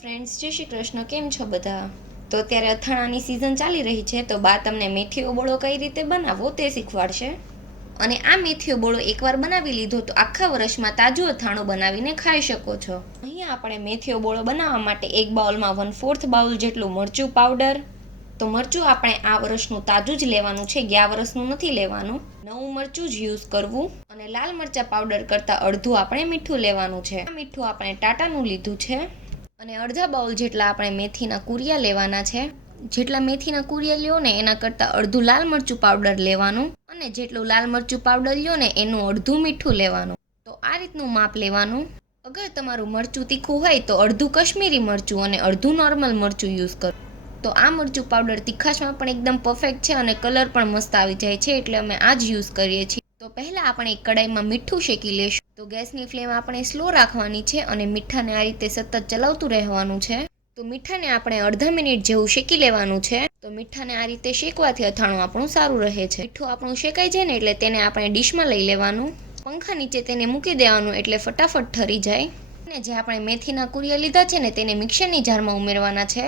Friends, જય શ્રી કૃષ્ણ. કેમ છો બધા? તો અત્યારે અથાણાની સિઝન ચાલી રહી છે, તો બા તમને મેથી ઓબોળો કઈ રીતે બનાવવો તે શીખવાડશે. અને આ મેથી ઓબોળો એકવાર બનાવી લીધો તો આખા વર્ષમાં તાજું અથાણું બનાવીને ખાઈ શકો છો. અહીંયા આપણે મેથી ઓબોળો બનાવવા માટે એક બાઉલમાં 1/4 બાઉલ જેટલું મરચું પાવડર. તો મરચું આપણે આ વર્ષનું તાજું જ લેવાનું છે, ગયા વર્ષનું નથી લેવાનું. નવું મરચું જ યુઝ કરવું. અને લાલ મરચા પાવડર કરતાં અડધું આપણે મીઠું લેવાનું છે. આ મીઠું આપણે ટાટાનું લીધું છે. અને અડધા બાઉલ જેટલા આપણે મેથીના કુરિયા લેવાના છે. જેટલા મેથીના કુરિયા લ્યો ને એના કરતાં અડધું લાલ મરચું પાવડર લેવાનું. અને જેટલું લાલ મરચું પાવડર લ્યો ને એનું અડધું મીઠું લેવાનું. તો આ રીતનું માપ લેવાનું. અગર તમારું મરચું તીખું હોય તો અડધું કશ્મીરી મરચું અને અડધું નોર્મલ મરચું યુઝ કરો. તો આ મરચું પાવડર તીખાશમાં પણ એકદમ પરફેક્ટ છે અને કલર પણ મસ્ત આવી જાય છે, એટલે અમે આ જ યુઝ કરીએ છીએ. તો પહેલાં આપણે એક કડાઈમાં મીઠું શેકી લઈશું. તો ગેસની ફ્લેમ આપણે સ્લો રાખવાની છે અને મીઠાને આ રીતે સતત ચલાવતું રહેવાનું છે. તો મીઠાને આપણે અડધા મિનિટ જેવું શેકી લેવાનું છે. તો મીઠાને આ રીતે શેકવાથી અથાણું આપણું સારું રહે છે. મીઠું આપણું શેકાઈ જાય ને એટલે તેને આપણે ડીશમાં લઈ લેવાનું. પંખા નીચે તેને મૂકી દેવાનું એટલે ફટાફટ ઠરી જાય. અને જે આપણે મેથીના કુરિયા લીધા છે ને તેને મિક્સરની જારમાં ઉમેરવાના છે.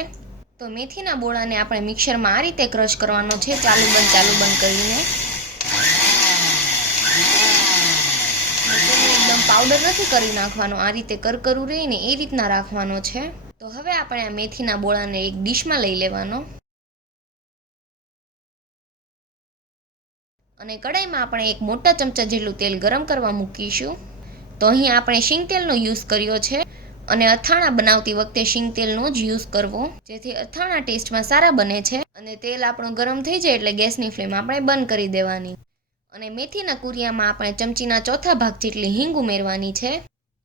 તો મેથીના બોળાને આપણે મિક્સરમાં આ રીતે ક્રશ કરવાનો છે, ચાલુ બંધ કરીને. એકદમ પાવડર નથી કરી નાખવાનો, આ રીતે કરકરું રહીને એ રીતના રાખવાનો છે. તો હવે આપણે આ મેથીના બોળાને એક ડીશમાં લઈ લેવાનો. અને કડાઈમાં આપણે એક મોટા ચમચા જેટલું તેલ ગરમ કરવા મૂકીશું. તો અહીં આપણે શીંગ તેલનો યુઝ કર્યો છે. અને અથાણા બનાવતી વખતે શીંગ તેલનો જ યુઝ કરવો, જેથી અથાણા ટેસ્ટમાં સારા બને છે. અને તેલ આપણું ગરમ થઈ જાય એટલે ગેસની ફ્લેમ આપણે બંધ કરી દેવાની. અને મેથીના કુરિયામાં આપણે ચમચીના ચોથા ભાગ જેટલી હિંગ ઉમેરવાની છે.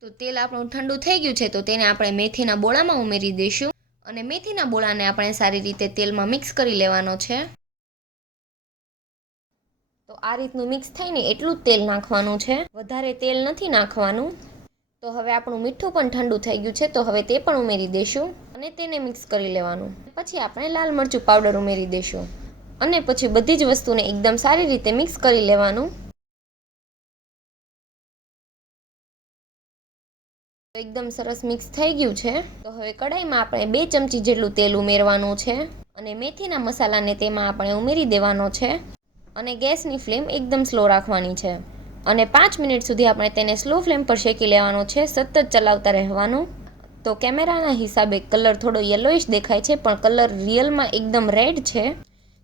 તો તેલ આપણું ઠંડુ થઈ ગયું છે, તો તેને આપણે મેથીના બોળામાં ઉમેરી દઈશું. અને મેથીના બોળાને આપણે સારી રીતે તેલમાં મિક્સ કરી લેવાનો છે. તો આ રીતનું મિક્સ થઈને એટલું જ તેલ નાખવાનું છે, વધારે તેલ નથી નાખવાનું. તો હવે આપણું મીઠું પણ ઠંડુ થઈ ગયું છે, તો હવે તે પણ ઉમેરી દઈશું અને તેને મિક્સ કરી લેવાનું. પછી આપણે લાલ મરચું પાવડર ઉમેરી દઈશું અને પછી બધી જ વસ્તુને એકદમ સારી રીતે મિક્સ કરી લેવાનું. તો એકદમ સરસ મિક્સ થઈ ગયું છે. તો હવે કડાઈમાં આપણે 2 ચમચી જેટલું તેલ ઉમેરવાનું છે અને મેથીના મસાલાને તેમાં આપણે ઉમેરી દેવાનો છે. અને ગેસની ફ્લેમ એકદમ સ્લો રાખવાની છે. અને 5 મિનિટ સુધી આપણે તેને સ્લો ફ્લેમ પર શેકી લેવાનો છે, સતત ચલાવતા રહેવાનું. તો કેમેરાના હિસાબે કલર થોડો યલોઇશ દેખાય છે, પણ કલર રિયલમાં એકદમ રેડ છે.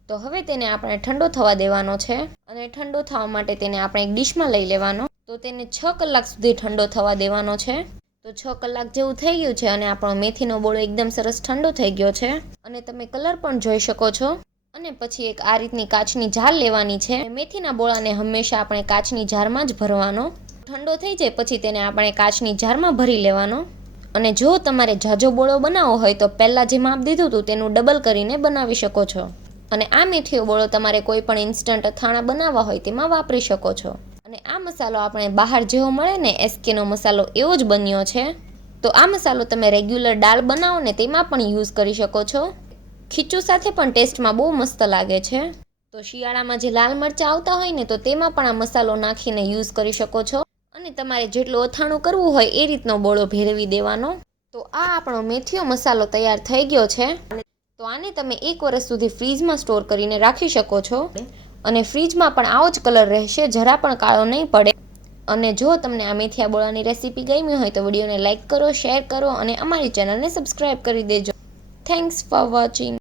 તો હવે તેને આપણે ઠંડો થવા દેવાનો છે. અને ઠંડો થવા માટે તેને આપણે એક ડીશમાં લઈ લેવાનો. તો તેને 6 કલાક સુધી ઠંડો થવા દેવાનો છે. તો 6 કલાક જેવું થઈ ગયું છે અને આપણો મેથીનો બોળો એકદમ સરસ ઠંડો થઈ ગયો છે. અને તમે કલર પણ જોઈ શકો છો. અને પછી એક આ રીતની કાચની જાર લેવાની છે. મેથીના બોળાને હંમેશા આપણે કાચની જારમાં જ ભરવાનો. ઠંડો થઈ જાય પછી તેને આપણે કાચની જારમાં ભરી લેવાનો. અને જો તમારે જાજો બોળો બનાવવો હોય તો પહેલાં જે માપ દીધું હતું તેનું ડબલ કરીને બનાવી શકો છો. અને આ મેથીનો બોળો તમારે કોઈ પણ ઇન્સ્ટન્ટ અથાણા બનાવવા હોય તેમાં વાપરી શકો છો. અને આ મસાલો આપણે બહાર જેવો મળે ને એસકેનો મસાલો એવો જ બન્યો છે. તો આ મસાલો તમે રેગ્યુલર દાળ બનાવો ને તેમાં પણ યુઝ કરી શકો છો. ખીચું સાથે પણ ટેસ્ટમાં બહુ મસ્ત લાગે છે. તો શિયાળામાં જે લાલ મરચાં આવતા હોય ને તો તેમાં પણ આ મસાલો નાખીને યુઝ કરી શકો છો. અને તમારે જેટલું અથાણું કરવું હોય એ રીતનો બોળો ભેરવી દેવાનો. તો આ આપણો મેથીનો મસાલો તૈયાર થઈ ગયો છે. તો આને તમે 1 વર્ષ સુધી ફ્રીજમાં સ્ટોર કરીને રાખી શકો છો. અને ફ્રીજમાં પણ આવો જ કલર રહેશે, જરા પણ કાળો નહીં પડે. અને જો તમને આ મેથીયા બોળાની રેસીપી ગમી હોય તો વિડીયોને લાઇક કરો, શેર કરો અને અમારી ચેનલને સબસ્ક્રાઈબ કરી દેજો. Thanks for watching.